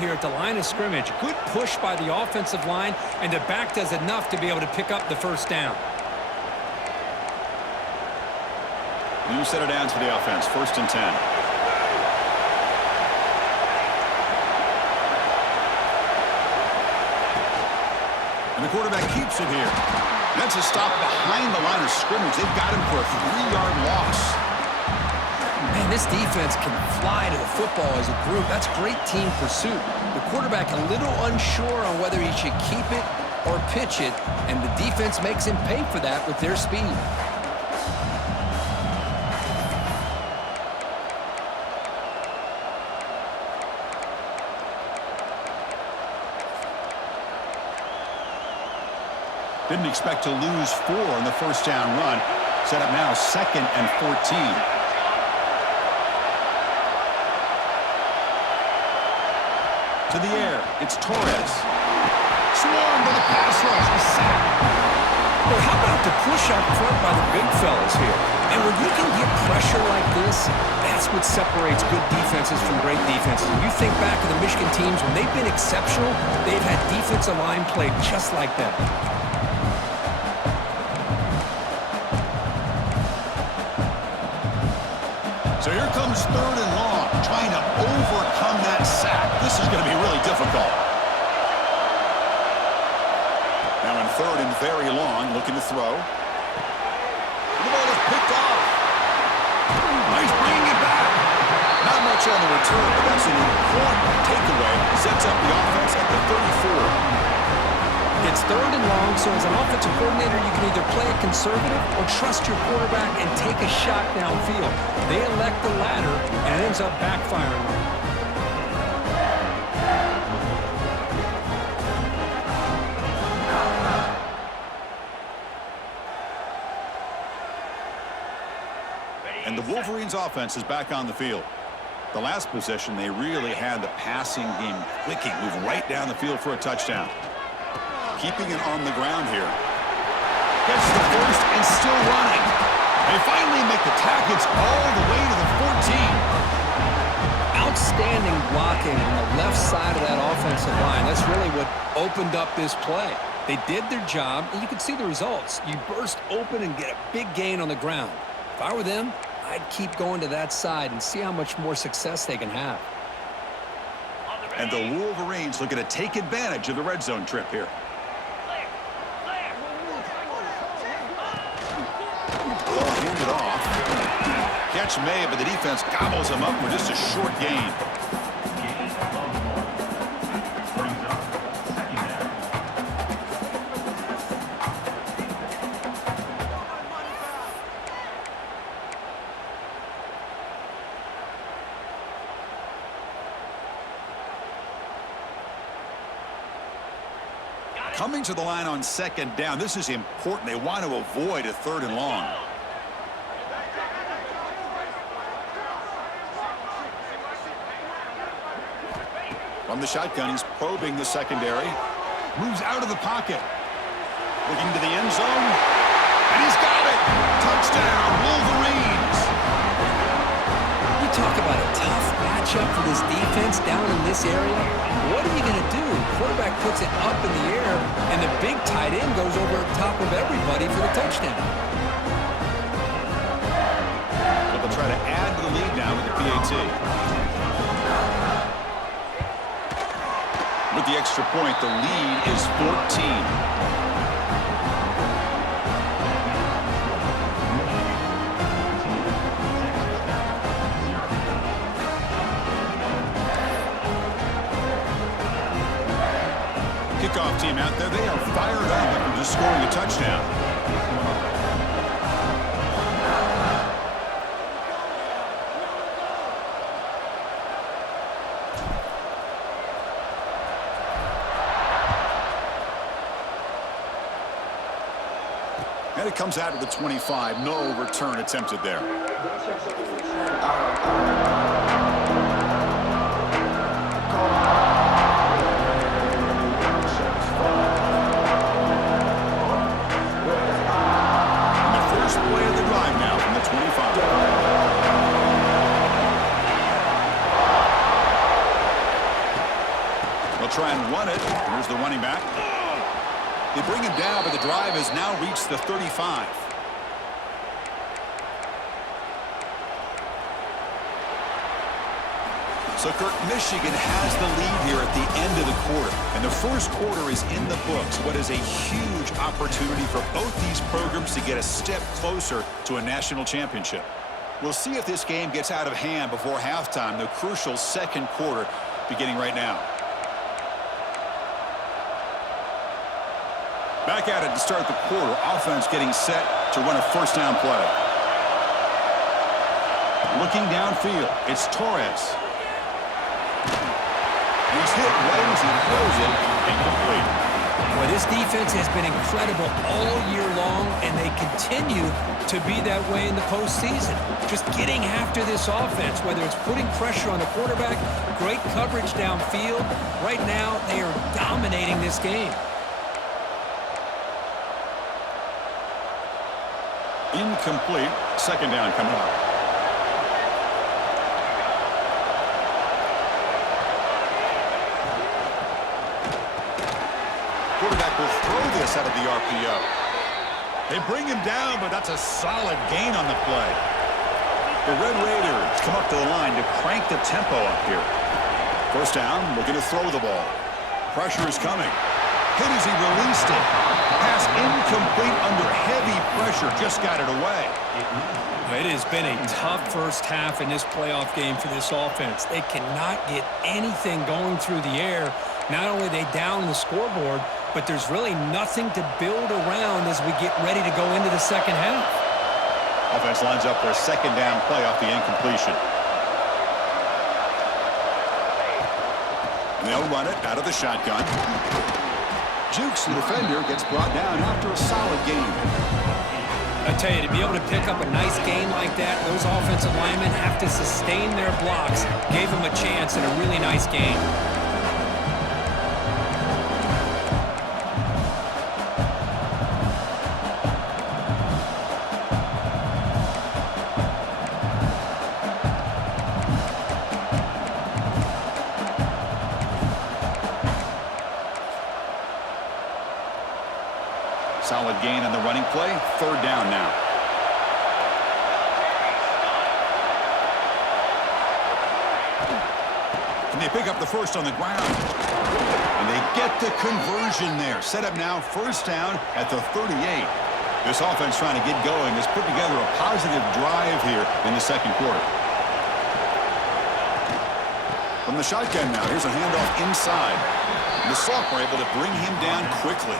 here at the line of scrimmage. Good push by the offensive line, and the back does enough to be able to pick up the first down. New set of downs for the offense, 1st and 10. And the quarterback keeps it here. That's a stop behind the line of scrimmage. They've got him for a 3-yard loss. Man, this defense can fly to the football as a group. That's great team pursuit. The quarterback a little unsure on whether he should keep it or pitch it, and the defense makes him pay for that with their speed. Didn't expect to lose 4 on the first down run. Set up now 2nd and 14. To the air, it's Torres. Swarmed by the pass rush, a sack. Well, how about the push up front by the big fellas here? And when you can get pressure like this, that's what separates good defenses from great defenses. And you think back to the Michigan teams, when they've been exceptional, they've had defensive line play just like that. So here comes 3rd and long, trying to overcome that sack. This is going to be really difficult. Now in 3rd and very long, looking to throw. The ball is picked off. He's bringing it back. Not much on the return, but that's an important takeaway. Sets up the offense at the 34. It's 3rd and long, so as an offensive coordinator, you can either play it conservative or trust your quarterback and take a shot downfield. They elect the latter, and it ends up backfiring. And the Wolverines' offense is back on the field. The last possession, they really had the passing game clicking, move right down the field for a touchdown. Keeping it on the ground here. Gets the first and still running. They finally make the tackles all the way to the 14. Outstanding blocking on the left side of that offensive line. That's really what opened up this play. They did their job, and you can see the results. You burst open and get a big gain on the ground. If I were them, I'd keep going to that side and see how much more success they can have. And the Wolverines looking to take advantage of the red zone trip here. Handed off. Catch made, but the defense gobbles him up for just a short gain. Coming to the line on 2nd down. This is important. They want to avoid a 3rd and long. From the shotgun, he's probing the secondary. Moves out of the pocket. Looking to the end zone. And he's got it. Touchdown, Wolverines. You talk about a tough matchup for this defense down in this area. What are you going to do? Quarterback puts it up in the air, and the big tight end goes over top of everybody for the touchdown. But they'll try to add to the lead now with the PAT. With the extra point, the lead is 14. Kickoff team out there, they are fired up after just scoring a touchdown. And it comes out of the 25. No return attempted there. They'll try and run it. Here's the running back. They bring him down, but the drive has now reached the 35. So, Kirk, Michigan has the lead here at the end of the quarter. And the first quarter is in the books. What is a huge opportunity for both these programs to get a step closer to a national championship. We'll see if this game gets out of hand before halftime, the crucial second quarter beginning right now. Back at it to start the quarter. Offense getting set to run a first down play. Looking downfield, it's Torres. He's hit right as he throws it, incomplete. Well, this defense has been incredible all year long, and they continue to be that way in the postseason. Just getting after this offense, whether it's putting pressure on the quarterback, great coverage downfield. Right now, they are dominating this game. Incomplete. Second down coming up. Quarterback will throw this out of the RPO. They bring him down, but that's a solid gain on the play. The Red Raiders come up to the line to crank the tempo up here. First down, looking to throw the ball. Pressure is coming. Hit as he released it. Pass incomplete under heavy pressure. Just got it away. It has been a tough first half in this playoff game for this offense. They cannot get anything going through the air. Not only are they down the scoreboard, but there's really nothing to build around as we get ready to go into the second half. Offense lines up for a second down play off the incompletion. And they'll run it out of the shotgun. Jukes, the defender, gets brought down after a solid game. I tell you, to be able to pick up a nice game like that, those offensive linemen have to sustain their blocks. Gave them a chance in a really nice game. Solid gain on the running play. Third down now. And they pick up the first on the ground. And they get the conversion there. Set up now, first down at the 38. This offense trying to get going has put together a positive drive here in the second quarter. From the shotgun now, here's a handoff inside. And the sophomore able to bring him down quickly.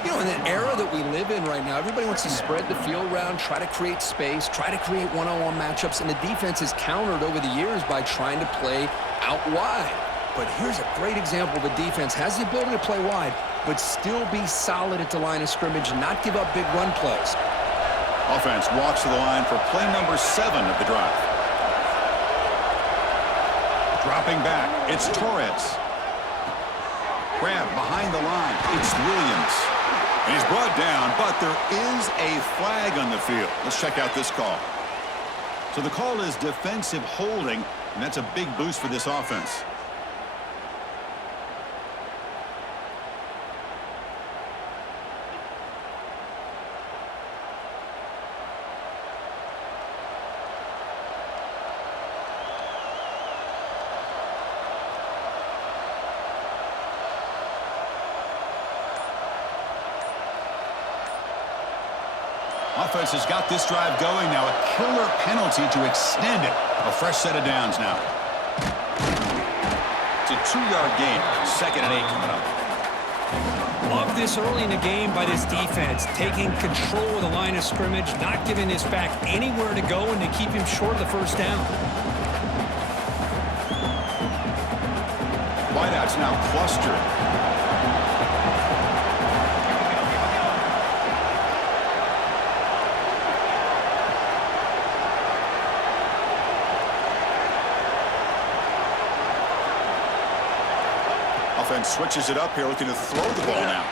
You know, in the era that we live in right now, everybody wants to spread the field around, try to create space, try to create one-on-one matchups, and the defense is countered over the years by trying to play out wide. But here's a great example of a defense has the ability to play wide, but still be solid at the line of scrimmage and not give up big run plays. Offense walks to the line for play number 7 of the drive. Dropping back, it's Torres. Grab behind the line, it's Williams. And he's brought down, but there is a flag on the field. Let's check out this call. So the call is defensive holding, and that's a big boost for this offense. Offense has got this drive going now. A killer penalty to extend it. A fresh set of downs now. It's a 2-yard gain. Second and 8 coming up. Love this early in the game by this defense. Taking control of the line of scrimmage, not giving this back anywhere to go, and to keep him short of the first down. Wideouts now clustered. Offense switches it up here, looking to throw the ball now.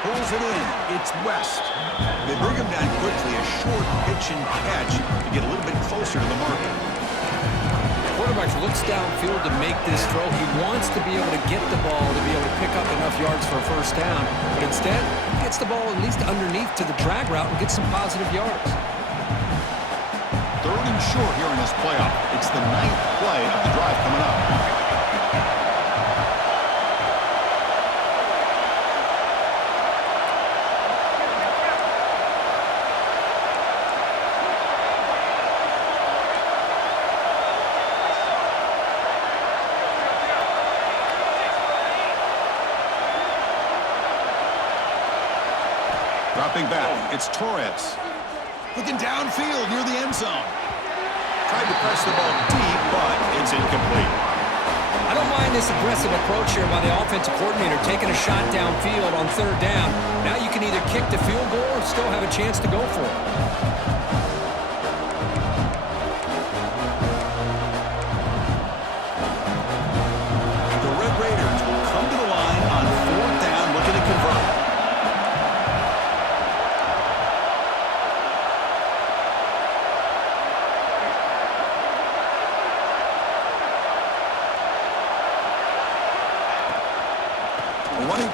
Pulls it in. It's West. They bring him down quickly. A short pitch and catch to get a little bit closer to the mark. quarterback looks downfield to make this throw. He wants to be able to get the ball to be able to pick up enough yards for a first down. But instead, he gets the ball at least underneath to the drag route and gets some positive yards. 3rd and short here in this playoff. It's the 9th play of the drive coming up. Dropping back, it's Torres. Looking downfield near the end zone. Tried to press the ball deep, but it's incomplete. I don't mind this aggressive approach here by the offensive coordinator, taking a shot downfield on 3rd down. Now you can either kick the field goal or still have a chance to go for it. The Red Raiders will come to the line on 4th down, looking to convert.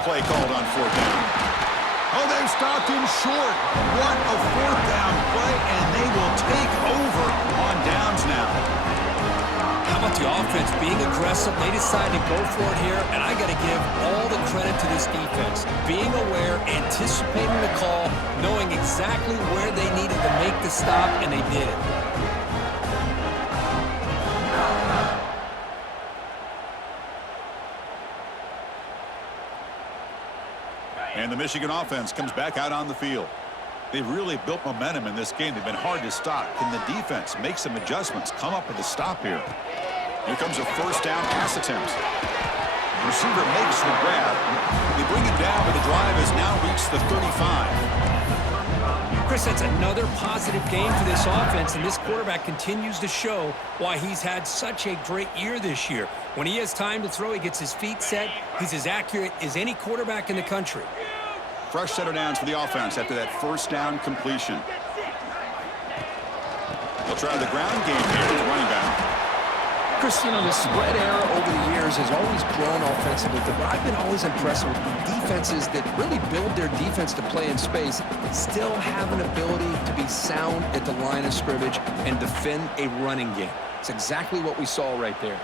Play called on 4th down. Oh, they've stopped him short. What a 4th down play, and they will take over on downs now. How about the offense being aggressive? They decide to go for it here, and I got to give all the credit to this defense. Being aware, anticipating the call, knowing exactly where they needed to make the stop, and they did it. And the Michigan offense comes back out on the field. They've really built momentum in this game. They've been hard to stop. Can the defense make some adjustments, come up with a stop here? Here comes a 1st down pass attempt. The receiver makes the grab. They bring it down, but the drive has now reached the 35. Chris, that's another positive game for this offense, and this quarterback continues to show why he's had such a great year this year. When he has time to throw, he gets his feet set. He's as accurate as any quarterback in the country. Fresh set of downs for the offense after that 1st down completion. They'll try the ground game here with the running back. Chris, you know, the spread era over the years has always grown offensively, but I've been always impressed with defenses that really build their defense to play in space, still have an ability to be sound at the line of scrimmage and defend a running game. It's exactly what we saw right there.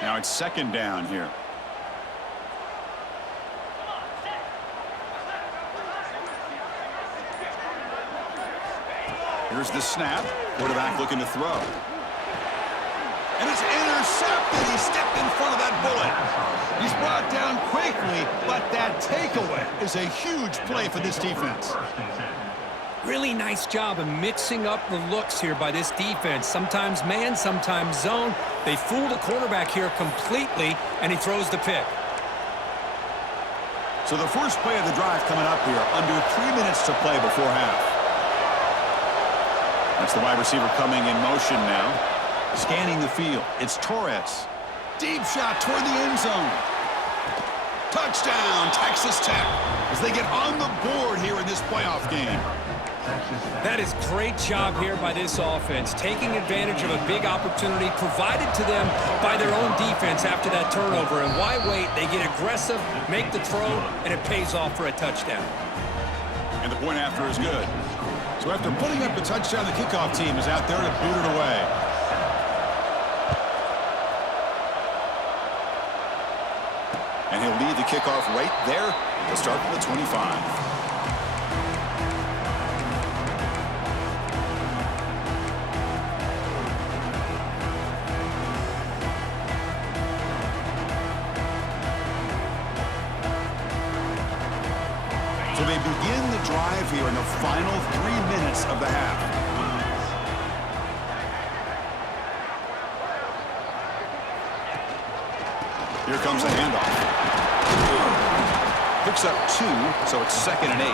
Now it's 2nd down here. Here's the snap. Quarterback looking to throw. And it's intercepted. He stepped in front of that bullet. He's brought down quickly, but that takeaway is a huge play for this defense. Really nice job of mixing up the looks here by this defense. Sometimes man, sometimes zone. They fool the quarterback here completely, and he throws the pick. So the first play of the drive coming up here, under 3 minutes to play before half. That's the wide receiver coming in motion now. Scanning the field. It's Torres. Deep shot toward the end zone. Touchdown, Texas Tech, as they get on the board here in this playoff game. That is great job here by this offense, taking advantage of a big opportunity provided to them by their own defense after that turnover. And why wait? They get aggressive, make the throw, and it pays off for a touchdown. And the point after is good. So after putting up the touchdown, the kickoff team is out there to boot it away. And he'll lead the kickoff right there to start from the 25. So they begin the drive here in the final 3 minutes of the half. Here comes a handoff. Picks up 2, so it's 2nd and 8.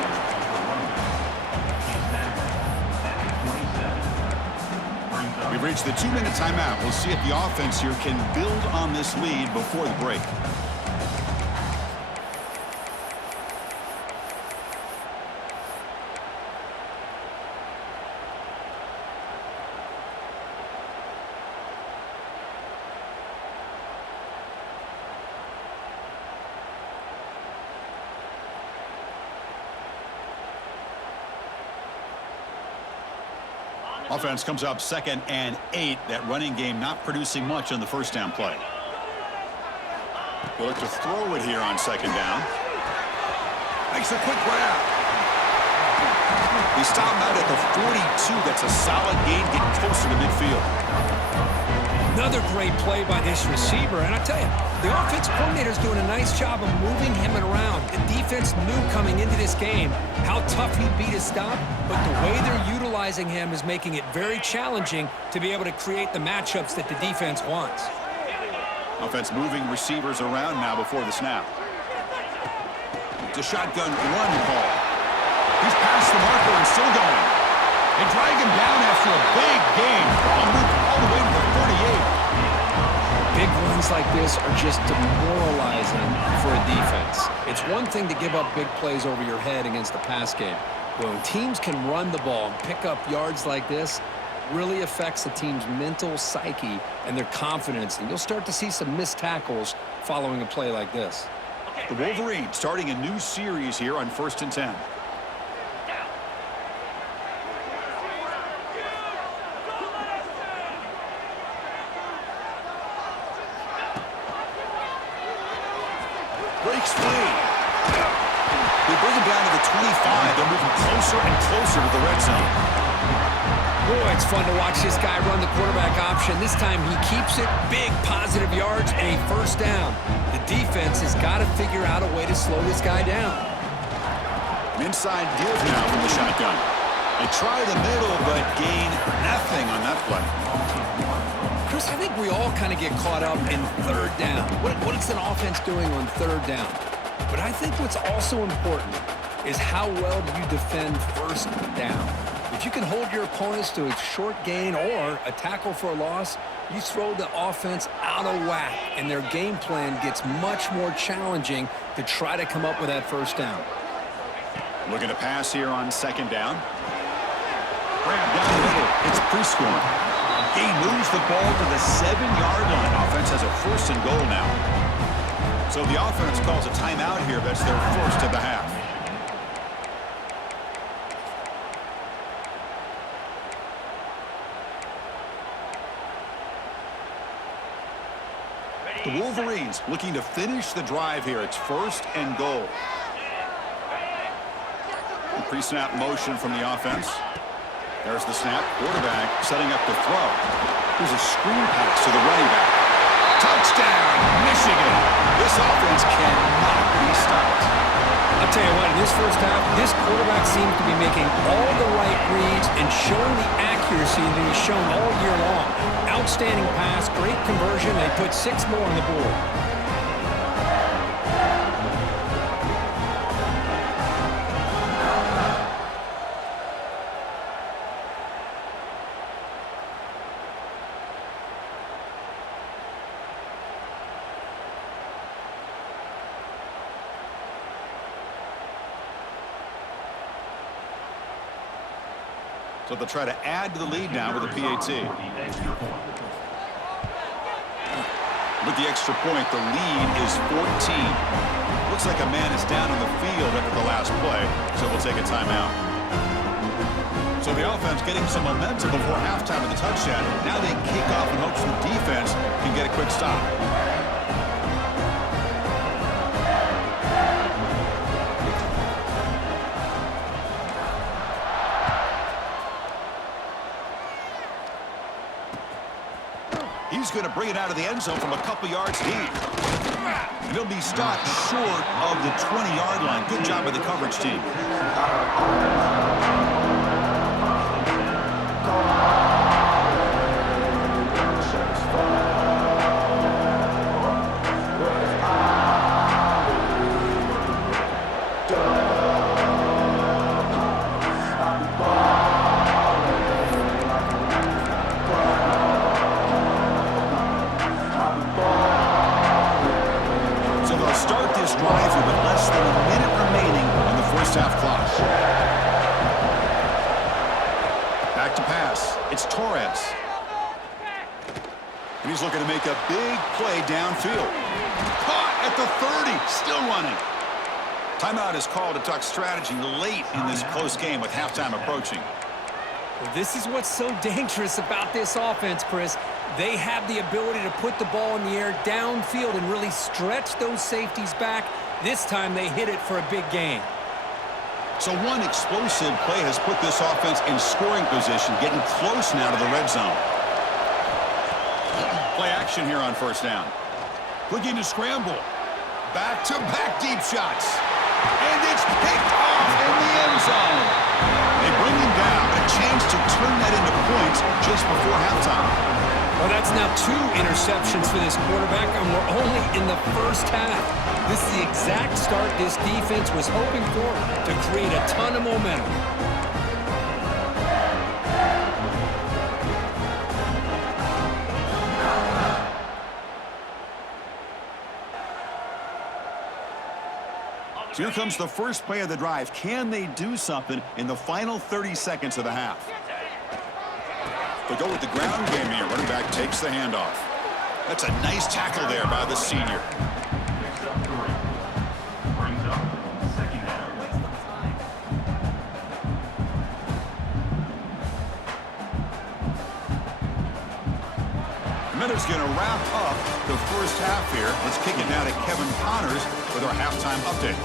reached the 2-minute timeout. We'll see if the offense here can build on this lead before the break. Offense comes up 2nd and 8. That running game not producing much on the first down play. We'll look to throw it here on 2nd down. Makes a quick grab. He stopped out at the 42. That's a solid gain, getting closer to midfield. Another great play by this receiver. And I tell you, the offensive coordinator is doing a nice job of moving him around. The defense knew coming into this game how tough he'd be to stop, but the way they're utilizing him is making it very challenging to be able to create the matchups that the defense wants. Offense moving receivers around now before the snap. It's a shotgun run call. He's past the marker and still going. They drag him down after a big gain. Ball moved all the way to the 48. Big runs like this are just demoralizing for a defense. It's one thing to give up big plays over your head against the pass game. But when teams can run the ball and pick up yards like this, really affects the team's mental psyche and their confidence. And you'll start to see some missed tackles following a play like this. The Wolverines starting a new series here on 1st and 10. Breaks free. They bring him down to the 25. They're moving closer and closer to the red zone. Boy, it's fun to watch this guy run the quarterback option. This time he keeps it, big positive yards, and a first down. The defense has got to figure out a way to slow this guy down. An inside give now from the shotgun. They try the middle, but gain nothing on that play. Chris, I think we all kind of get caught up in 3rd down. What is an offense doing on 3rd down? But I think what's also important is how well do you defend 1st down. If you can hold your opponents to a short gain or a tackle for a loss, you throw the offense out of whack, and their game plan gets much more challenging to try to come up with that 1st down. Looking to pass here on 2nd down. Grab down the middle. It's Prescorn. He moves the ball to the 7-yard line. Offense has a 1st and goal now. So the offense calls a timeout here. That's their 1st of the half. The Wolverines looking to finish the drive here. It's 1st and goal. The pre-snap motion from the offense. There's the snap. Quarterback setting up the throw. Here's a screen pass to the running back. Touchdown, Michigan. This offense cannot be stopped. I'll tell you what, in this first half, this quarterback seems to be making all the right reads and showing the accuracy that he's shown all year long. Outstanding pass, great conversion. They put 6 more on the board. So they'll try to add to the lead now with a PAT. With the extra point, the lead is 14. Looks like a man is down on the field after the last play, so we'll take a timeout. So the offense getting some momentum before halftime with the touchdown. Now they kick off in hopes the defense can get a quick stop. He's going to bring it out of the end zone from a couple yards deep. And he'll be stopped short of the 20-yard line. Good job by the coverage team. And he's looking to make a big play downfield. Caught at the 30, still running. Timeout is called to talk strategy late in this close game with halftime approaching. Well, this is what's so dangerous about this offense, Chris. They have the ability to put the ball in the air downfield and really stretch those safeties back. This time they hit it for a big gain. So one explosive play has put this offense in scoring position, getting close now to the red zone. Play action here on first down. Looking to scramble. Back-to-back deep shots. And it's picked off in the end zone. They bring him down, a chance to turn that into points just before halftime. Well, that's now 2 interceptions for this quarterback, and we're only in the first half. This is the exact start this defense was hoping for to create a ton of momentum. So here comes the first play of the drive. Can they do something in the final 30 seconds of the half? They go with the ground game here. Running back takes the handoff. That's a nice tackle there by the senior. Minutes going to wrap up the first half here. Let's kick it now to Kevin Connors with our halftime update.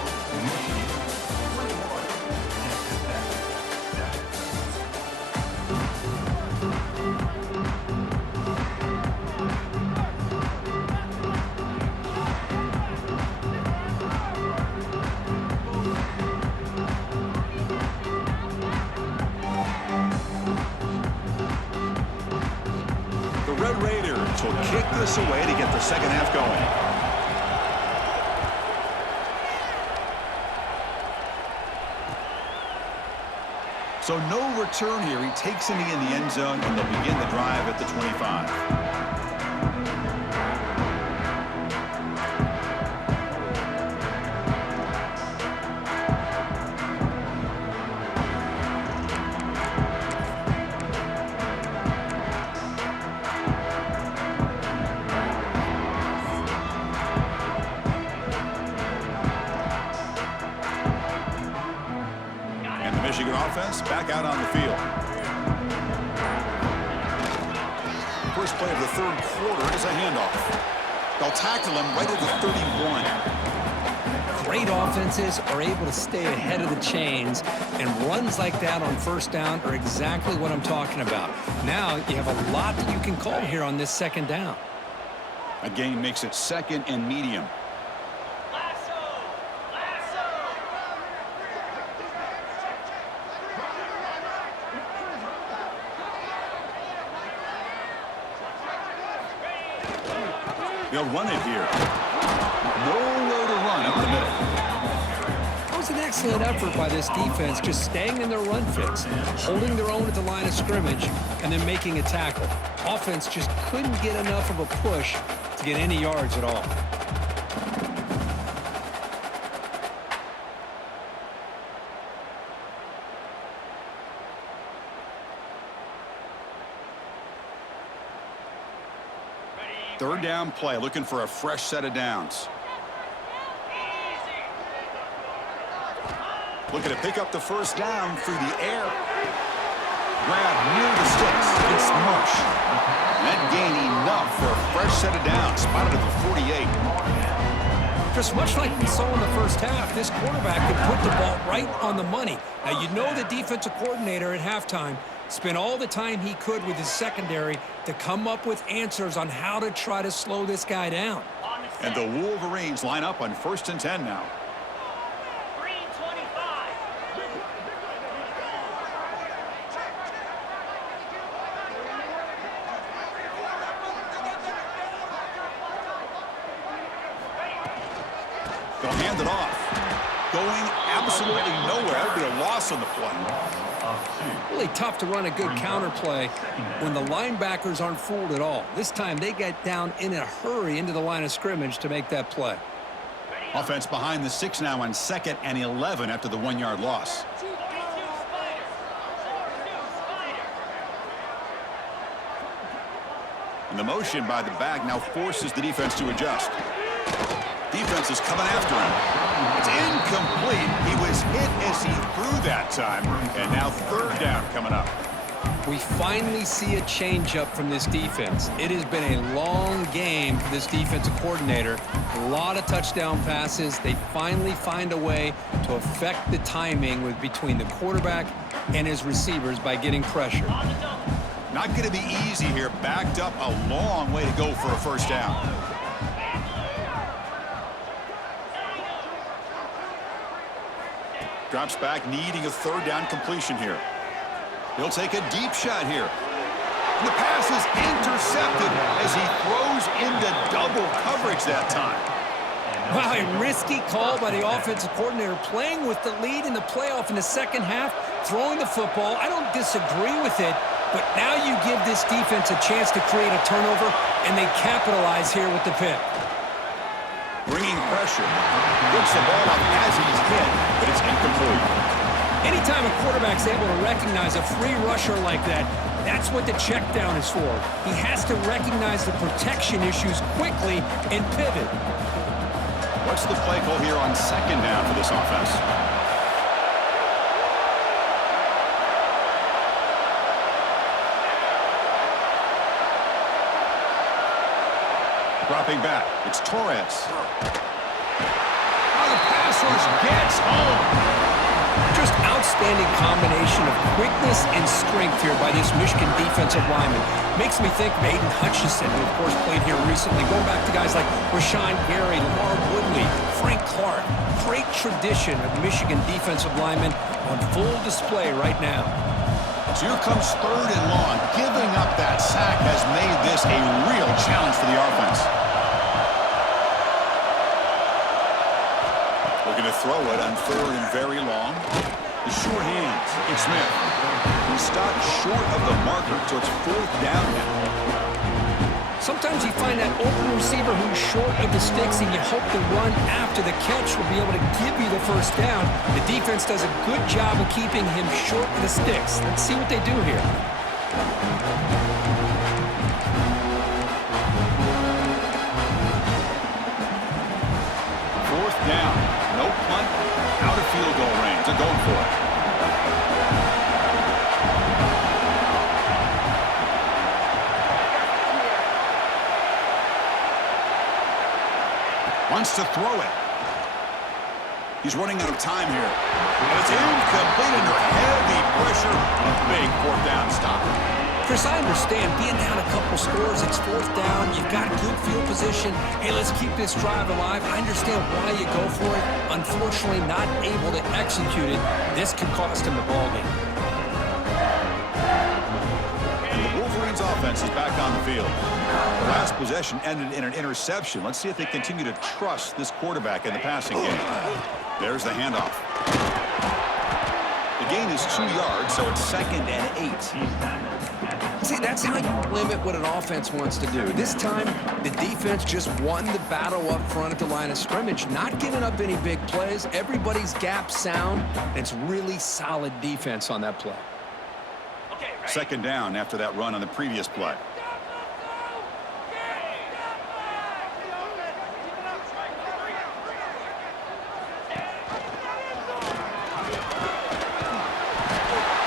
Will kick this away to get the second half going. So no return here. He takes it in the end zone, and they'll begin the drive at the 25. Michigan offense back out on the field. First play of the third quarter is a handoff. They'll tackle him right at the 31. Great offenses are able to stay ahead of the chains, and runs like that on first down are exactly what I'm talking about. Now you have a lot that you can call here on this second down. A gain makes it second and medium. They'll run it here. Nowhere to run up the middle. That was an excellent effort by this defense, just staying in their run fits, holding their own at the line of scrimmage, and then making a tackle. Offense just couldn't get enough of a push to get any yards at all. Third down play, looking for a fresh set of downs. Looking to pick up the first down through the air. Grab near the sticks. It's mush. That gain enough for a fresh set of downs. Spotted at the 48. Chris, much like we saw in the first half, this quarterback could put the ball right on the money. Now, you know the defensive coordinator at halftime spent all the time he could with his secondary to come up with answers on how to try to slow this guy down. And the Wolverines line up on 1st and 10 now. They'll hand it off. Going absolutely nowhere. That would be a loss on the play. Really tough to run a good counter play when the linebackers aren't fooled at all. This time they get down in a hurry into the line of scrimmage to make that play. Offense behind the 6 now on 2nd and 11 after the 1-yard loss. And the motion by the back now forces the defense to adjust. Defense is coming after him. It's incomplete. He was hit as he threw that time. And now third down coming up. We finally see a change-up from this defense. It has been a long game for this defensive coordinator. A lot of touchdown passes. They finally find a way to affect the timing between the quarterback and his receivers by getting pressure. Not going to be easy here. Backed up a long way to go for a first down. Drops back, needing a third down completion here. He'll take a deep shot here. And the pass is intercepted as he throws into double coverage that time. Wow, a risky call by the offensive coordinator, playing with the lead in the playoff in the second half, throwing the football. I don't disagree with it, but now you give this defense a chance to create a turnover, and they capitalize here with the pick. Bringing pressure. Gets the ball up as he's hit, but it's incomplete. Anytime a quarterback's able to recognize a free rusher like that, that's what the check down is for. He has to recognize the protection issues quickly and pivot. What's the play call here on second down for this offense? Dropping back, it's Torres. Oh, the pass rush gets home. Just outstanding combination of quickness and strength here by this Michigan defensive lineman. Makes me think of Aiden Hutchinson, who of course played here recently. Going back to guys like Rashawn Gary, Lamar Woodley, Frank Clark. Great tradition of Michigan defensive linemen on full display right now. So here comes third and long. Giving up that sack has made this a real challenge for the offense. Looking to throw it on third and very long. The short hands. It's Smith. He stopped short of the marker, so it's fourth down now. Sometimes you find that open receiver who's short of the sticks, and you hope the run after the catch will be able to give you the first down. The defense does a good job of keeping him short of the sticks. Let's see what they do here. Fourth down. No punt. Out of field goal range. They're going for it. Wants to throw it. He's running out of time here. And it's incomplete under heavy pressure. A big fourth down stop. Chris, I understand being down a couple scores, it's fourth down, you've got good field position. Hey, let's keep this drive alive. I understand why you go for it. Unfortunately, not able to execute it. This could cost him the ballgame. And the Wolverines offense is back on the field. The last possession ended in an interception. Let's see if they continue to trust this quarterback in the passing game. There's the handoff. The gain is 2 yards, so it's 2nd and 8. See, that's how you limit what an offense wants to do. This time, the defense just won the battle up front at the line of scrimmage, not giving up any big plays. Everybody's gap sound, and it's really solid defense on that play. Second down after that run on the previous play.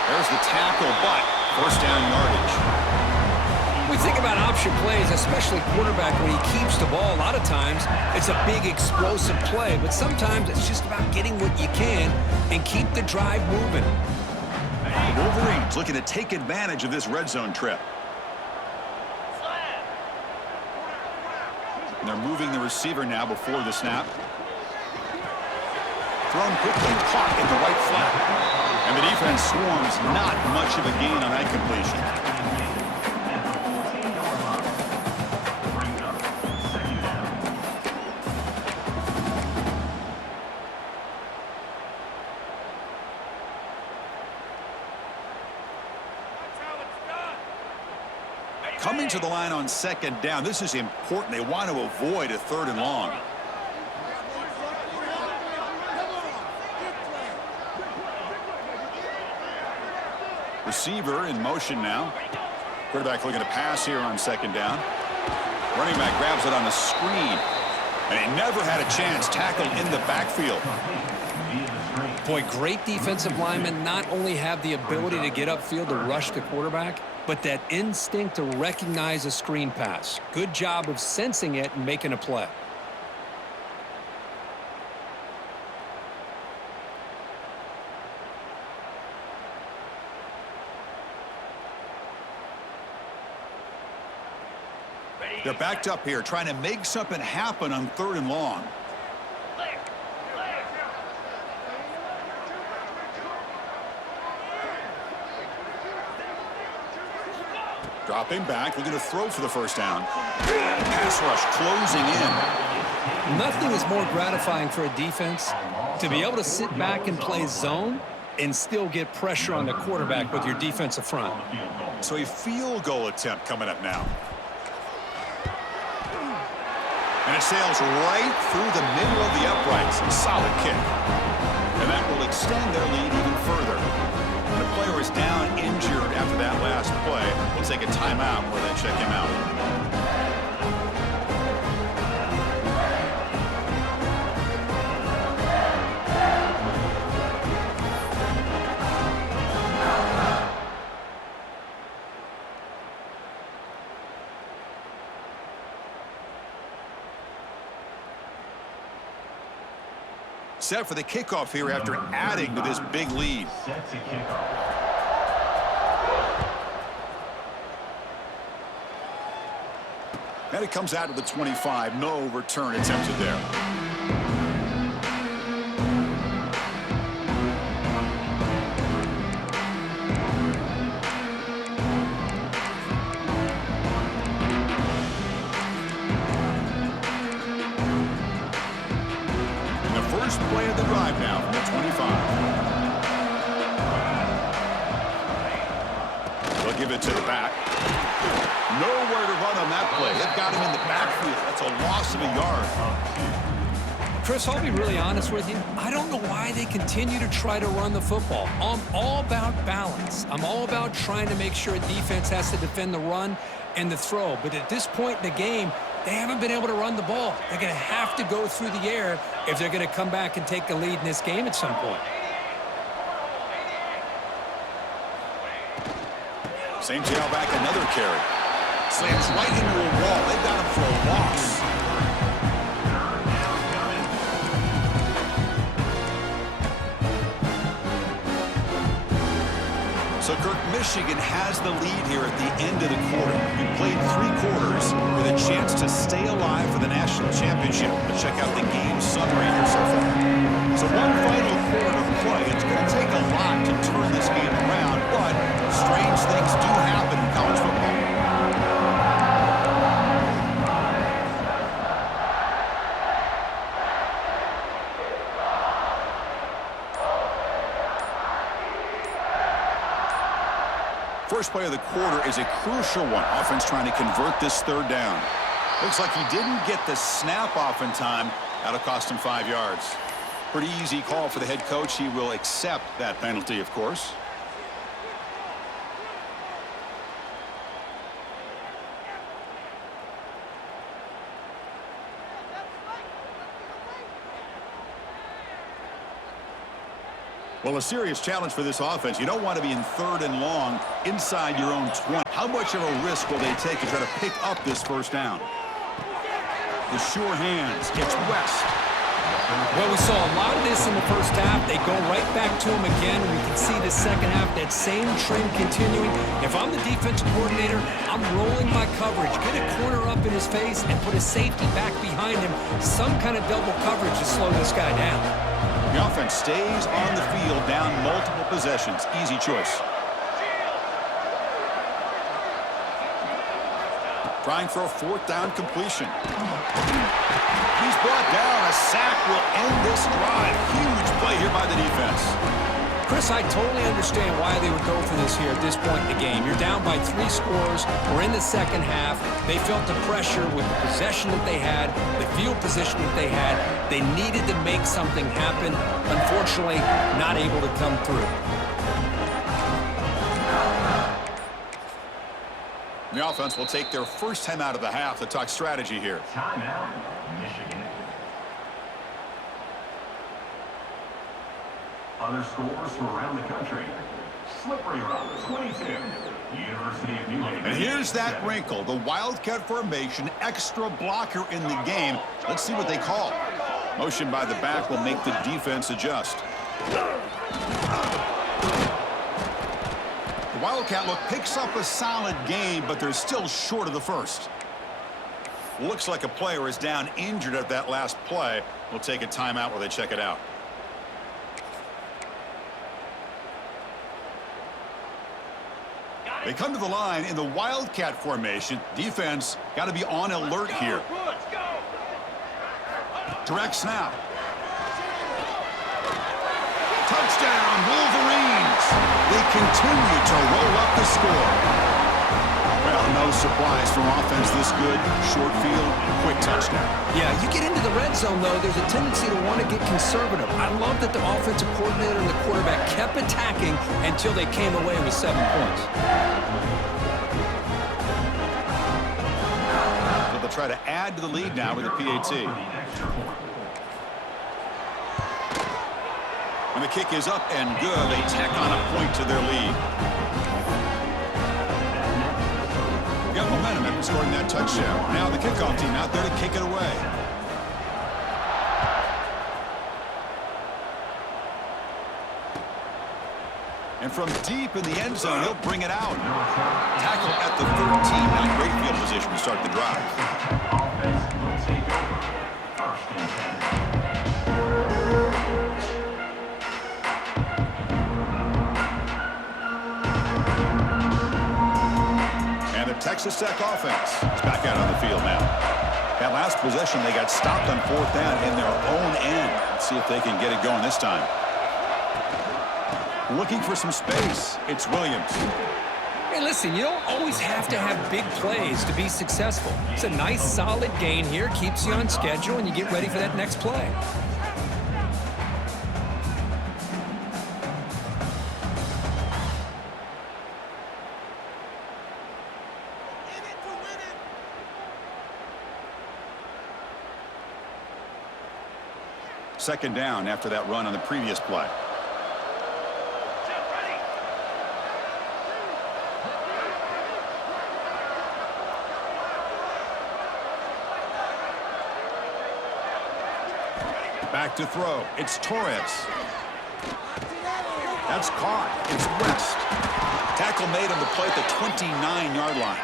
There's the tackle, but first down yardage. We think about option plays, especially quarterback, when he keeps the ball. A lot of times, it's a big explosive play, but sometimes it's just about getting what you can and keep the drive moving. Wolverines looking to take advantage of this red zone trip. And they're moving the receiver now before the snap. Thrown quickly, caught in the right flat. And the defense swarms, not much of a gain on that completion. Coming to the line on second down. This is important. They want to avoid a third and long. Receiver in motion now. Quarterback looking to pass here on second down. Running back grabs it on the screen. And he never had a chance, tackled in the backfield. Boy, great defensive linemen not only have the ability to get upfield to rush the quarterback, but that instinct to recognize a screen pass. Good job of sensing it and making a play. They're backed up here, trying to make something happen on 3rd and long. Dropping back, looking to throw for the first down. Pass rush closing in. Nothing is more gratifying for a defense to be able to sit back and play zone and still get pressure on the quarterback with your defensive front. So a field goal attempt coming up now. And it sails right through the middle of the uprights. Solid kick. And that will extend their lead even further. And the player is down injured after that last play. We'll take a timeout where they check him out. Set for the kickoff here after adding to this big lead. And it comes out to the 25. No return attempted there. First play of the drive now from the 25. They'll give it to the back. Nowhere to run on that play. They've got him in the backfield. That's a loss of a yard. Chris, I'll be really honest with you. I don't know why they continue to try to run the football. I'm all about balance. I'm all about trying to make sure a defense has to defend the run and the throw. But at this point in the game, they haven't been able to run the ball. They're going to have to go through the air if they're going to come back and take the lead in this game at some point. Same tailback, another carry. Slams right into a wall. They've got him for a loss. So, Kirk, Michigan has the lead here at the end of the quarter. We played 3 quarters with a chance to stay alive for the national championship. Let's check out the game summary here so far. So one final quarter of play. It's going to take a lot to turn this game around, but strange things do happen in college football. First play of the quarter is a crucial one. Offense trying to convert this 3rd down. Looks like he didn't get the snap off in time. That'll cost him 5 yards. Pretty easy call for the head coach. He will accept that penalty, of course. Well, a serious challenge for this offense. You don't want to be in 3rd and long inside your own 20. How much of a risk will they take to try to pick up this first down? The sure hands. It's West. Well, we saw a lot of this in the first half. They go right back to him again. We can see the second half, that same trend continuing. If I'm the defensive coordinator, I'm rolling my coverage. Get a corner up in his face and put a safety back behind him. Some kind of double coverage to slow this guy down. The offense stays on the field, down multiple possessions. Easy choice. Trying for a 4th down completion. He's brought down. A sack will end this drive. Huge play here by the defense. Chris, I totally understand why they would go for this here at this point in the game. You're down by 3 scores. We're in the second half. They felt the pressure with the possession that they had, the field position that they had. They needed to make something happen. Unfortunately, not able to come through. The offense will take their first time out of the half to talk strategy here. Timeout, Michigan. Other scores from around the country. Slippery Rock, 22. University of New Haven. And here's that wrinkle. The Wildcat formation, extra blocker in the game. Let's see what they call. Motion by the back will make the defense adjust. The Wildcat look picks up a solid game, but they're still short of the first. Looks like a player is down injured at that last play. We'll take a timeout while they check it out. They come to the line in the Wildcat formation. Defense got to be on alert here. Direct snap. Touchdown, Wolverines. They continue to roll up the score. Well, no surprise from offense this good. Short field, quick touchdown. Yeah, you get into the red zone, though, there's a tendency to want to get conservative. I love that the offensive coordinator and the quarterback kept attacking until they came away with 7 points. So they'll try to add to the lead now with a PAT. And the kick is up and good. They tack on a point to their lead. Got momentum after scoring that touchdown. Now the kickoff team out there to kick it away. And from deep in the end zone, he'll bring it out. Tackle at the 13. Now great field position to start the drive. Offense will take over. First and 10. And the Texas Tech offense is back out on the field now. That last possession, they got stopped on 4th down in their own end. Let's see if they can get it going this time. Looking for some space. It's Williams. Hey, listen, you don't always have to have big plays to be successful. It's a nice, solid gain here. Keeps you on schedule, and you get ready for that next play. Second down after that run on the previous play. Back to throw. It's Torres. That's caught. It's West. Tackle made on the play at the 29-yard line.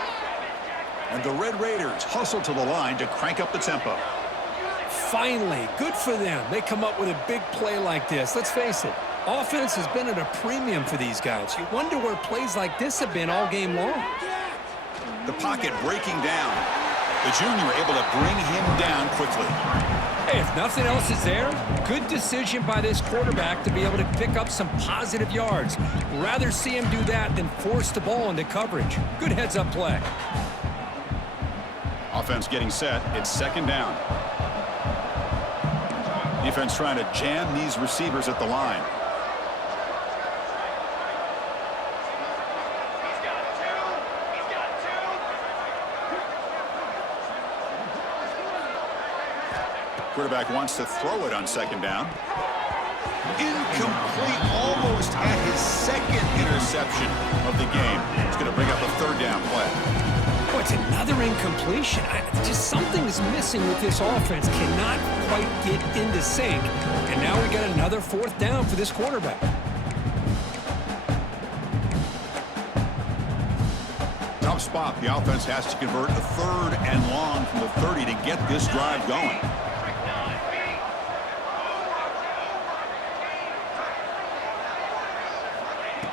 And the Red Raiders hustle to the line to crank up the tempo. Finally, good for them. They come up with a big play like this. Let's face it, offense has been at a premium for these guys. You wonder where plays like this have been all game long. The pocket breaking down. The junior able to bring him down quickly. Hey, if nothing else is there, good decision by this quarterback to be able to pick up some positive yards. Rather see him do that than force the ball into coverage. Good heads-up play. Offense getting set. It's second down. Defense trying to jam these receivers at the line. Quarterback wants to throw it on second down. Incomplete, almost at his second interception of the game. It's going to bring up a third down play. Oh, it's another incompletion. Just something is missing with this offense. Cannot quite get into sync. And now we got another 4th down for this quarterback. Tough spot. The offense has to convert a 3rd and long from the 30 to get this drive going.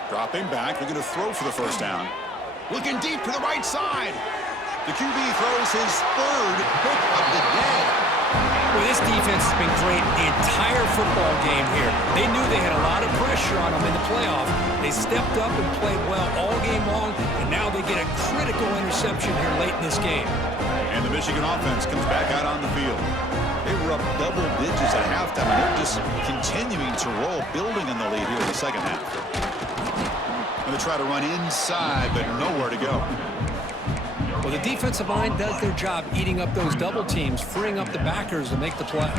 Dropping back, looking to throw for the first down. Looking deep to the right side. The QB throws his 3rd pick of the day. Well, this defense has been great the entire football game here. They knew they had a lot of pressure on them in the playoff. They stepped up and played well all game long, and now they get a critical interception here late in this game. And the Michigan offense comes back out on the field. They were up double digits at halftime, and they're just continuing to roll, building on the lead here in the second half. Going to try to run inside, but nowhere to go. Well, the defensive line does their job eating up those double teams, freeing up the backers to make the play.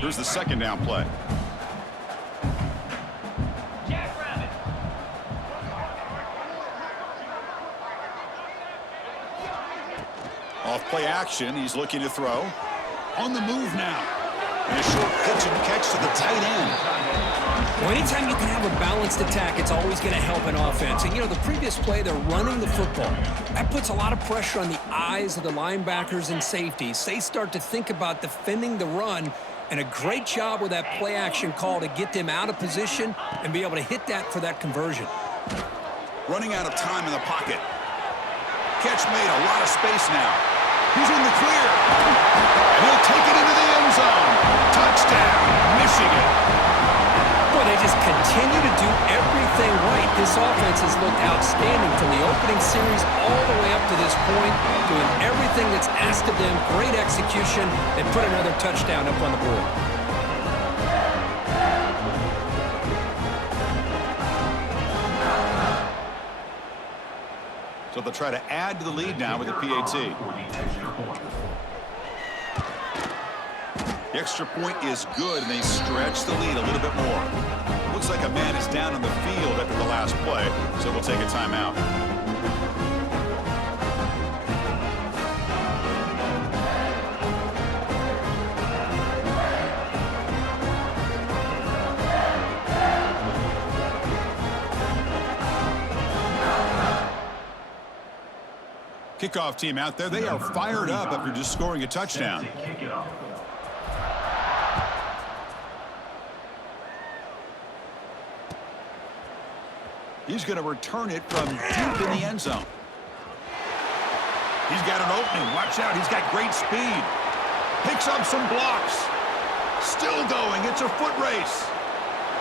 Here's the second down play. Off play action, he's looking to throw. On the move now. And a short pitch and catch to the tight end. Well, anytime you can have a balanced attack, it's always going to help an offense. And, you know, the previous play, they're running the football. That puts a lot of pressure on the eyes of the linebackers and safeties. They start to think about defending the run, and a great job with that play action call to get them out of position and be able to hit that for that conversion. Running out of time in the pocket. Catch made, a lot of space now. He's in the clear. And he'll take it into the end zone. Touchdown, Michigan. Boy, they just continue to do everything right. This offense has looked outstanding from the opening series all the way up to this point, doing everything that's asked of them. Great execution. They put another touchdown up on the board. So they'll try to add to the lead now with the PAT. The extra point is good, and they stretch the lead a little bit more. Looks like a man is down on the field after the last play, so we'll take a timeout. Kickoff team out there, they are fired up after just scoring a touchdown. He's going to return it from deep in the end zone. He's got an opening. Watch out. He's got great speed. Picks up some blocks. Still going. It's a foot race.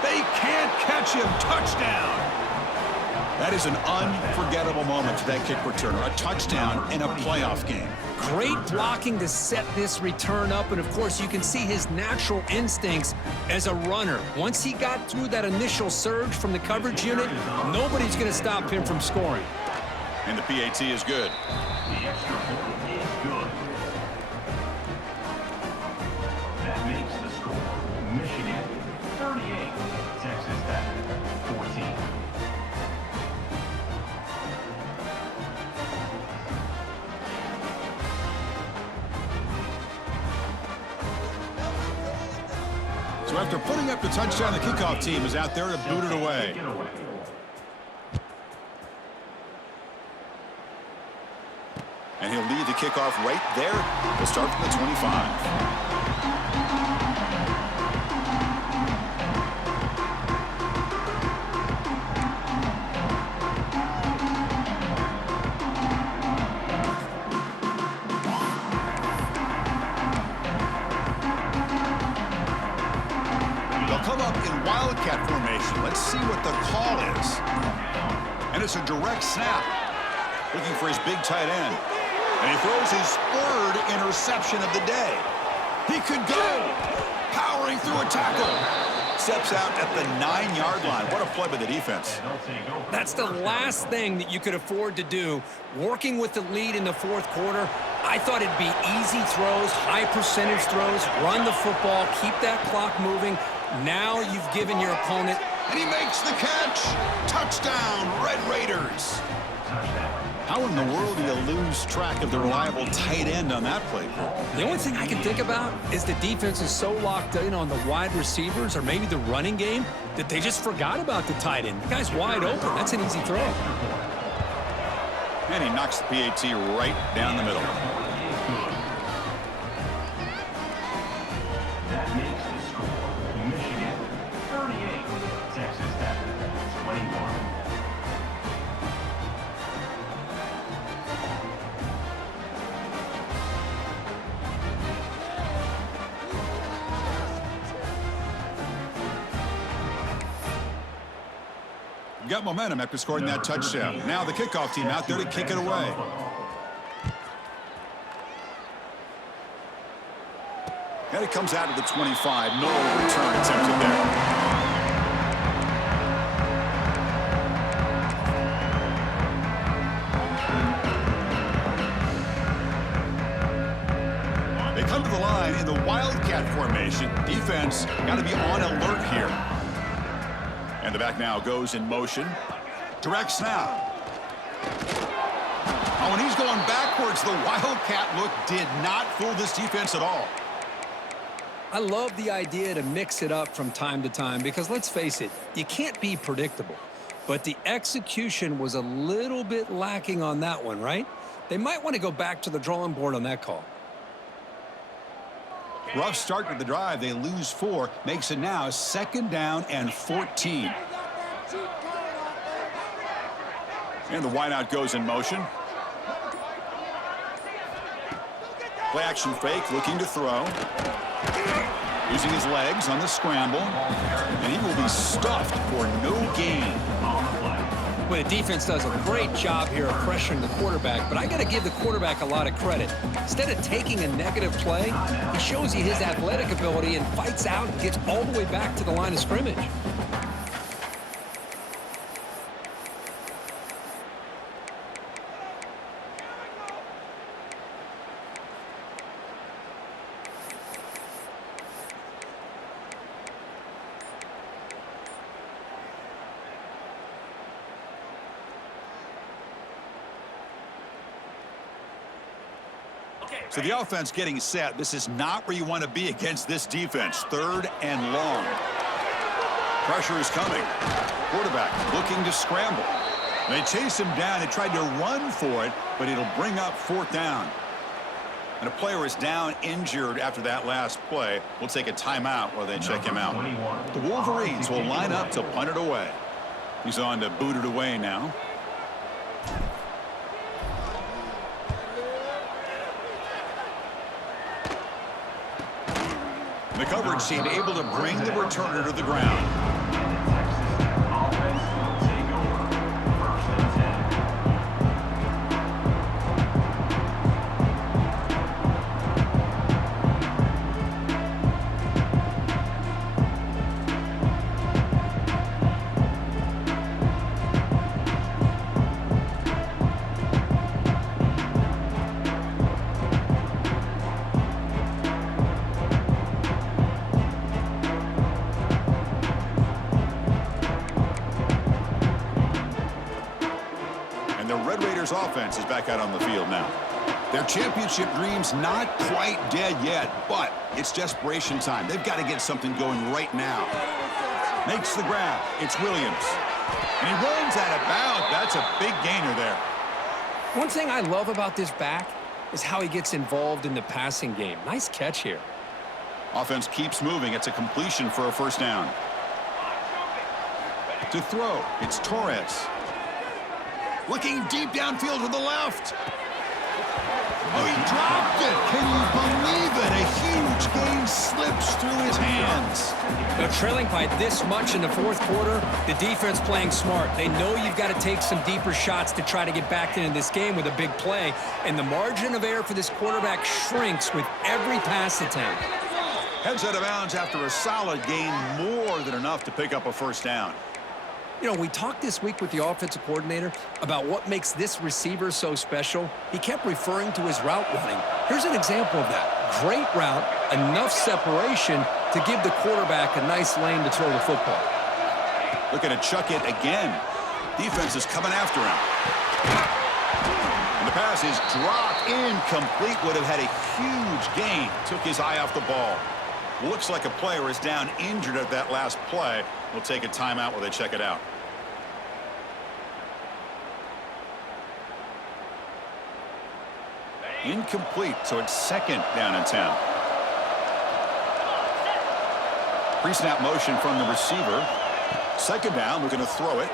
They can't catch him. Touchdown. That is an unforgettable moment for that kick returner. A touchdown in a playoff game. Great blocking to set this return up, and of course you can see his natural instincts as a runner. Once he got through that initial surge from the coverage unit, nobody's going to stop him from scoring. And the PAT is good. The extra point is good. That makes the score Michigan 38, Texas Tech 14. So after putting up the touchdown, the kickoff team is out there to boot it away. And he'll lead the kickoff right there. He'll start from the 25. Wildcat formation. Let's see what the call is. And it's a direct snap. Looking for his big tight end. And he throws his third interception of the day. He could go. Powering through a tackle. Steps out at the 9-yard line. What a play by the defense. That's the last thing that you could afford to do. Working with the lead in the fourth quarter, I thought it'd be easy throws, high percentage throws, run the football, keep that clock moving. Now you've given your opponent. And he makes the catch. Touchdown, Red Raiders. How in the world do you lose track of the reliable tight end on that play? The only thing I can think about is the defense is so locked in on the wide receivers or maybe the running game that they just forgot about the tight end. The guy's wide open. That's an easy throw. And he knocks the PAT right down the middle. That makes the score Michigan 38, Texas Tech 21. Got momentum after scoring that touchdown. Now the kickoff team out there to kick it away. And it comes out of the 25. No return attempted there. Come to the line in the Wildcat formation. Defense got to be on alert here. And the back now goes in motion. Direct snap. Oh, and he's going backwards. The Wildcat look did not fool this defense at all. I love the idea to mix it up from time to time because, let's face it, you can't be predictable. But the execution was a little bit lacking on that one, right? They might want to go back to the drawing board on that call. Rough start to the drive. They lose 4. Makes it now 2nd down and 14. And the wideout goes in motion. Play action fake, looking to throw. Using his legs on the scramble. And he will be stuffed for no gain. Well, the defense does a great job here of pressuring the quarterback, but I got to give the quarterback a lot of credit. Instead of taking a negative play, he shows you his athletic ability and fights out and gets all the way back to the line of scrimmage. So the offense getting set. This is not where you want to be against this defense. 3rd and long. Pressure is coming. Quarterback looking to scramble. They chase him down and tried to run for it, but it'll bring up 4th down. And a player is down injured after that last play. We'll take a timeout while they check him out. The Wolverines will line up to punt it away. He's on to boot it away now. The coverage team able to bring the returner to the ground. Offense will take over. 1st and 10. Offense is back out on the field now. Their championship dreams not quite dead yet, but it's desperation time. They've got to get something going right now. Makes the grab. It's Williams. And he runs out of bounds. That's a big gainer there. One thing I love about this back is how he gets involved in the passing game. Nice catch here. Offense keeps moving. It's a completion for a 1st down. To throw, it's Torres. Looking deep downfield to the left. Oh, he dropped it. Can you believe it? A huge gain slips through his hands. Now, trailing by this much in the 4th quarter, the defense playing smart. They know you've got to take some deeper shots to try to get back into this game with a big play. And the margin of error for this quarterback shrinks with every pass attempt. Heads out of bounds after a solid gain, more than enough to pick up a 1st down. You know, we talked this week with the offensive coordinator about what makes this receiver so special. He kept referring to his route running. Here's an example of that. Great route, enough separation to give the quarterback a nice lane to throw the football. Looking to chuck it again. Defense is coming after him. And the pass is dropped incomplete. Would have had a huge gain. Took his eye off the ball. Looks like a player is down injured at that last play. We'll take a timeout while they check it out. Incomplete, so it's 2nd down and 10. Pre-snap motion from the receiver. 2nd down, looking to throw it.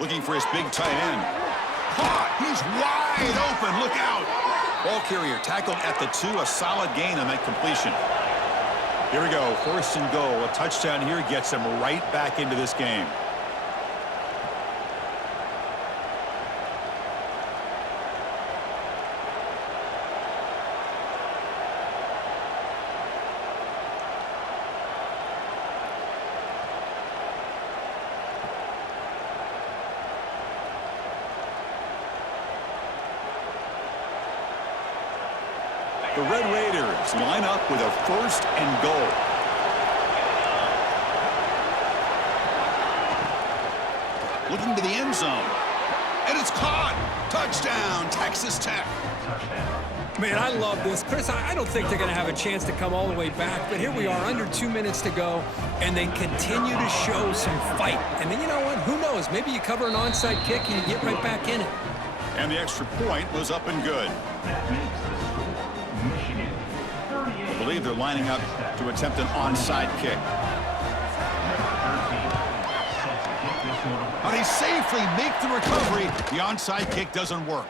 Looking for his big tight end. Caught! He's wide open, look out! Ball carrier tackled at the 2, a solid gain on that completion. Here we go, 1st and goal. A touchdown here gets him right back into this game. The Red Raiders line up with a 1st and goal. Looking to the end zone. And it's caught. Touchdown, Texas Tech. Man, I love this. Chris, I don't think they're going to have a chance to come all the way back, but here we are, under 2 minutes to go, and they continue to show some fight. And then you know what? Who knows? Maybe you cover an onside kick and you get right back in it. And the extra point was up and good. I believe they're lining up to attempt an onside kick. But they safely make the recovery. The onside kick doesn't work.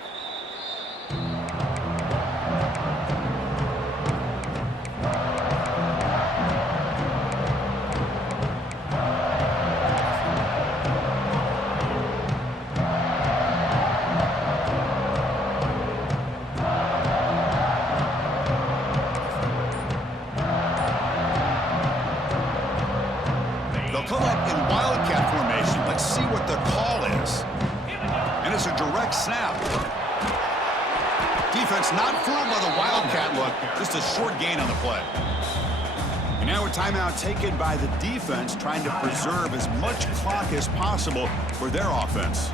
They'll come up in Wildcat formation. Let's see what the call is. And it's a direct snap. Defense not fooled by the Wildcat look. Just a short gain on the play. And now a timeout taken by the defense, trying to preserve as much clock as possible for their offense.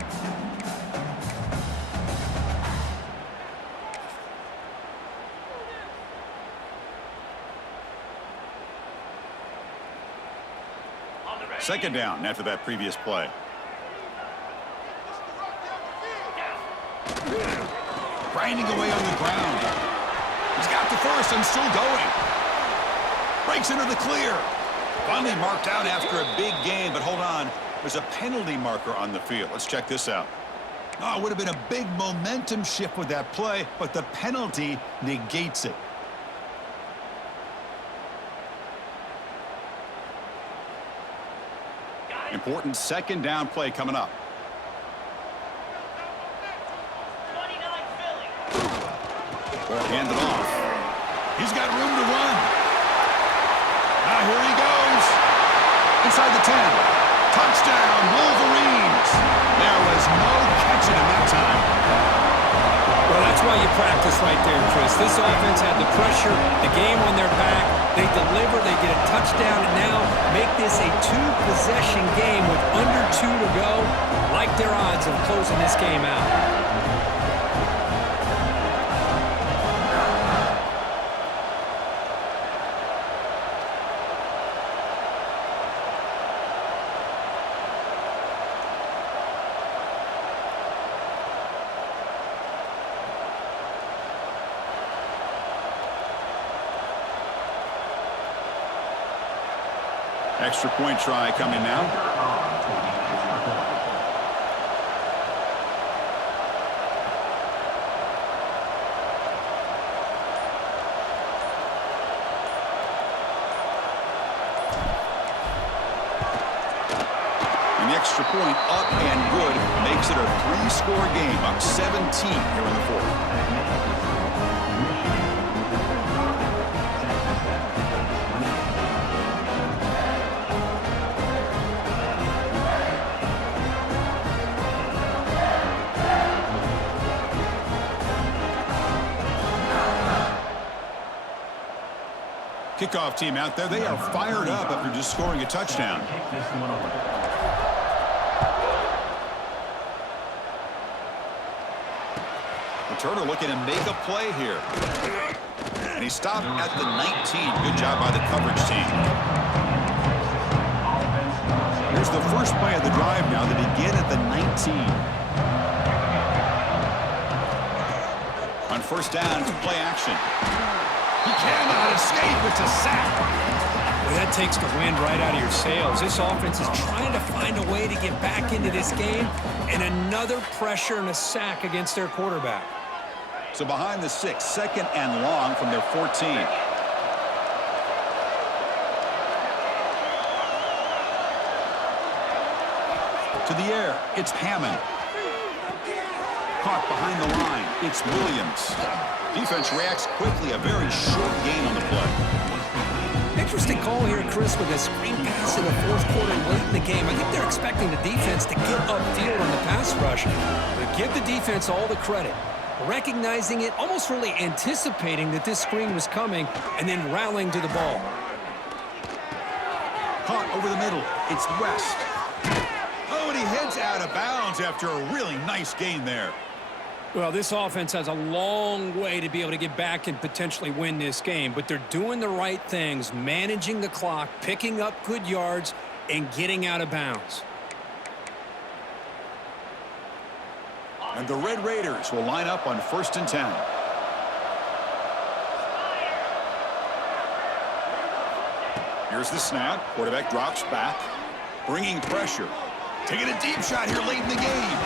Second down after that previous play. Grinding away on the ground. He's got the first and still going. Breaks into the clear. Finally marked out after a big gain, but hold on. There's a penalty marker on the field. Let's check this out. Oh, it would have been a big momentum shift with that play, but the penalty negates it. Important second down play coming up. Hand it off. He's got room to run. Here he goes. Inside the 10. Touchdown, Wolverines. There was no catching him that time. Well, that's why you practice right there, Chris. This offense had the pressure, the game on their back. They deliver, they get a touchdown, and now make this a 2-possession game with under 2 to go. Like their odds of closing this game out. Extra point try coming now. And the extra point up and good makes it a 3-score game, up 17 here in the 4th. Kickoff team out there, they are fired up after just scoring a touchdown. Returner looking to make a play here. And he stopped at the 19. Good job by the coverage team. Here's the first play of the drive now. They begin at the 19. On first down, it's play action. He cannot escape. It's a sack. Well, that takes the wind right out of your sails. This offense is trying to find a way to get back into this game, and another pressure and a sack against their quarterback. So behind the 6, second and long from their 14. To the air, it's Hammond. Caught behind the line, it's Williams. Defense reacts quickly, a very short gain on the play. Interesting call here, Chris, with a screen pass in the 4th quarter late in the game. I think they're expecting the defense to get upfield on the pass rush. But give the defense all the credit. recognizing it, almost really anticipating that this screen was coming, and then rallying to the ball. Caught over the middle. It's West. Oh, and he heads out of bounds after a really nice gain there. Well, this offense has a long way to be able to get back and potentially win this game, but they're doing the right things, managing the clock, picking up good yards, and getting out of bounds. And the Red Raiders will line up on 1st and 10. Here's the snap. Quarterback drops back, bringing pressure. Taking a deep shot here late in the game.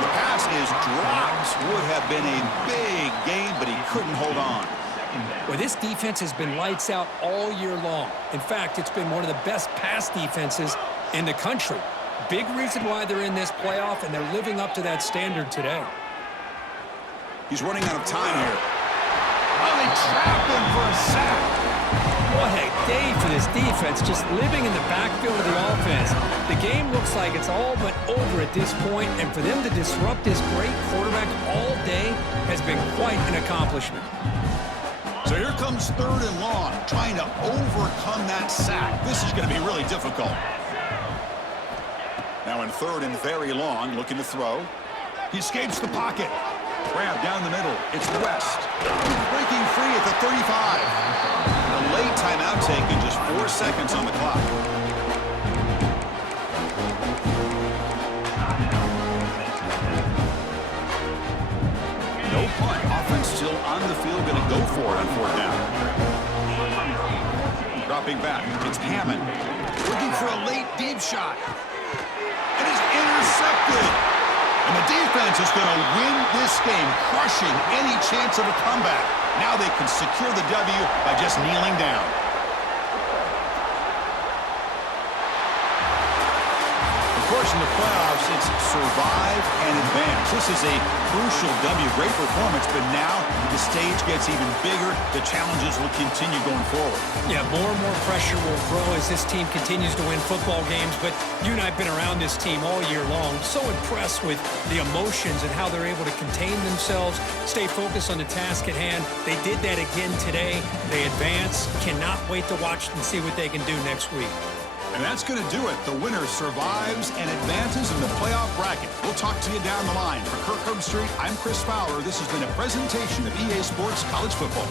The pass is dropped. Would have been a big gain, but he couldn't hold on. Well, this defense has been lights out all year long. In fact, it's been one of the best pass defenses in the country. Big reason why they're in this playoff, and they're living up to that standard today. He's running out of time here. Oh, they trap him for a sack. What a day for this defense, just living in the backfield of the offense. The game looks like it's all but over at this point, and for them to disrupt this great quarterback all day has been quite an accomplishment. So here comes 3rd and long, trying to overcome that sack. This is going to be really difficult. Now in 3rd and very long, looking to throw. He escapes the pocket. Grab down the middle. It's West. Breaking free at the 35. A late timeout taken, just 4 seconds on the clock. No punt. Offense still on the field, going to go for it on 4th down. Dropping back. It's Hammond. Looking for a late deep shot. And it's intercepted. And the defense is going to win this game, crushing any chance of a comeback. Now they can secure the W by just kneeling down. Of course, in the playoffs, it's survive and advance. This is a crucial W. Great performance, but now the stage gets even bigger. The challenges will continue going forward. Yeah, more and more pressure will grow as this team continues to win football games, but you and I have been around this team all year long. So impressed with the emotions and how they're able to contain themselves, stay focused on the task at hand. They did that again today. They advance. Cannot wait to watch and see what they can do next week. And that's going to do it. The winner survives and advances in the playoff bracket. We'll talk to you down the line. For Kirk Herbstreit, I'm Chris Fowler. This has been a presentation of EA Sports College Football.